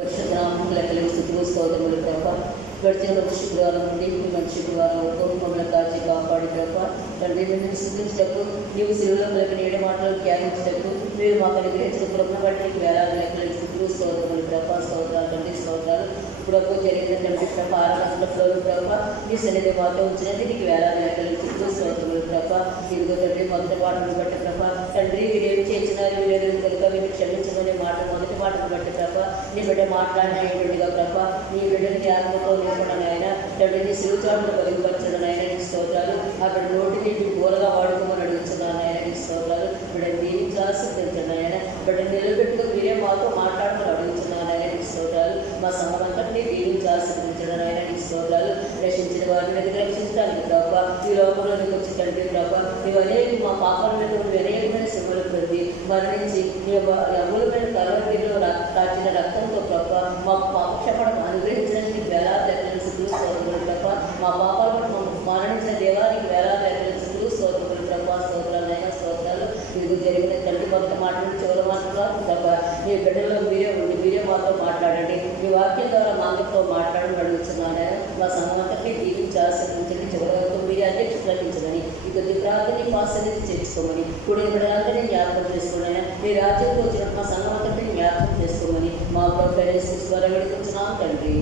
పరిశుభ్రాములకు స్థుతులు స్తోత్రములు ప్రభా. గడిచిన ఒక శుక్రవారం నుండి మంచి శుక్రవారం వరకు మమ్మల్ని కాచి కాపాడి ప్రభా. తండ్రి మేము స్థుతించటకు నీవు శిలువలకు నీడ మాటలు ధ్యానించటకు మీరు మాకు అనుగ్రహించిన కృపను బట్టి నీకు వేలాది లెక్కలు స్థుతులు స్తోత్రములు ప్రభా. స్తోత్రాలు తండ్రి స్తోత్రాలు. ఇప్పుడు జరిగిన తండ్రి ప్రభా ఆరాధనలో ప్రభా నీ సన్నిధి మాతో ఉంచినది నీకు వేలాది లెక్కలు స్థుతులు స్తోత్రములు ప్రభా. ఇదిగో తండ్రి మొదటి మాటను బట్టి ప్రభా తండ్రి వీరేమి చేసినారు వీరేమి కనుక మీరు క్షమించమనే మాట మొదటి మాటను బట్టి ప్రభా నీ బిడ్డ మాట్లాడిన ఏడుగా ప్రభా నీ బిడ్డని ఆత్మతో నింపడం ఆయన తండ్రి నీ శివచాటును బలిపరచడం ఆయన నీ స్తోత్రాలు. అక్కడ నోటిని మీ బోరగా వాడుకోమని అడుగుతున్నాను ఆయన నీ స్తోత్రాలు. బిడ్డని దీవించాల్సింది ఆయన బిడ్డని నిలబెట్టుకుని మీరే మాతో మాట్లాడమని అడుగుతున్నాను ఆయన నీ స్తోత్రాలు. మా సమమంతటిని దీవించాల్సింది ఆయన నీ స్తోత్రాలు. రక్షించిన వారిని దగ్గర రక్షించడానికి ప్రభా ఈ లోకంలోనికి వచ్చి తండ్రి ప్రభా నీవు అనేక మా పాపాల మీద అనేకమైన శ్రమలు ప్రతి మరణించి నీ అమూలమైన కలవరిలో కాచిన రక్తంతో ప్రభా మాకు పాపక్షపడం అనుగ్రహించడానికి వేలాది లెక్కలు స్థుతులు స్తోత్రములు ప్రభా. మా పాపాల పట్ల మరణించిన దేవానికి వేలాది లెక్కలు స్థుతులు స్తోత్రములు ప్రభా. స్తోత్రాలైనా స్తోత్రాలు. ఇది జరిగిన తండ్రి మొదటి మాటలు చివరి మాటలు ప్రభా మీ బిడ్డలో మీరే ఉండి మీరే మాతో మాట్లాడండి. మీ వాక్యం ద్వారా మాతో మాట్లాడని అడుగుతున్నాను. మా సమూహంతని దీవించాల్సింది చివరి వరకు మీరే అధ్యక్షత వహించమని ఈ కొద్ది ప్రార్థన పాసన్ని చేర్చుకోమని కూడా బిడ్డలందరినీ జ్ఞాపకం చేసుకోమని మీ రాజ్యంలో వచ్చిన మా సంఘమంతటిని జ్ఞాపకం చేసుకోమని మా ప్రభుత్వ స్వరం పెడుతున్నాం తండ్రి.